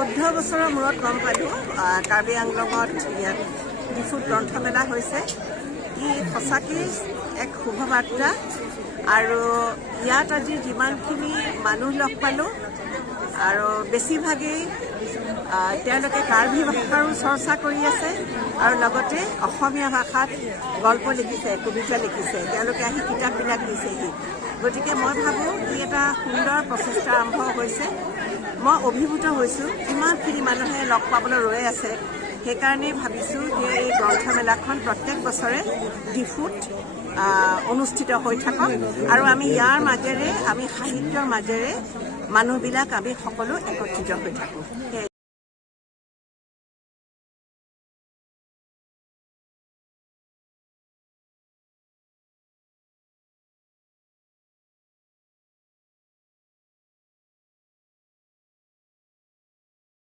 14 বছৰৰ মূৰত গম পালোঁ কাৰ্বি আংলঙত ইয়াত ডিফুত গ্ৰন্থমেলা হৈছে। ই সঁচাকৈ এক শুভবাৰ্তা আৰু ইয়াত আজি যিমানখিনি মানুহ লগ পালোঁ আৰু বেছিভাগেই তেওঁলোকে কাৰ্বি ভাষাৰো চৰ্চা কৰি আছে আৰু লগতে অসমীয়া ভাষাত গল্প লিখিছে, কবিতা লিখিছে, তেওঁলোকে আহি কিতাপবিলাক দিছেহি। গতিকে মই ভাবোঁ ই এটা সুন্দৰ প্ৰচেষ্টা আৰম্ভ হৈছে। মই অভিভূত হৈছোঁ, ইমানখিনি মানুহে লগ পাবলৈ ৰৈ আছে। সেইকাৰণেই ভাবিছোঁ যে এই গ্ৰন্থমেলাখন প্ৰত্যেক বছৰে ডিফুত অনুষ্ঠিত হৈ থাকক আৰু আমি ইয়াৰ মাজেৰে, আমি সাহিত্যৰ মাজেৰে মানুহবিলাক আমি সকলো একত্ৰিত হৈ থাকোঁ।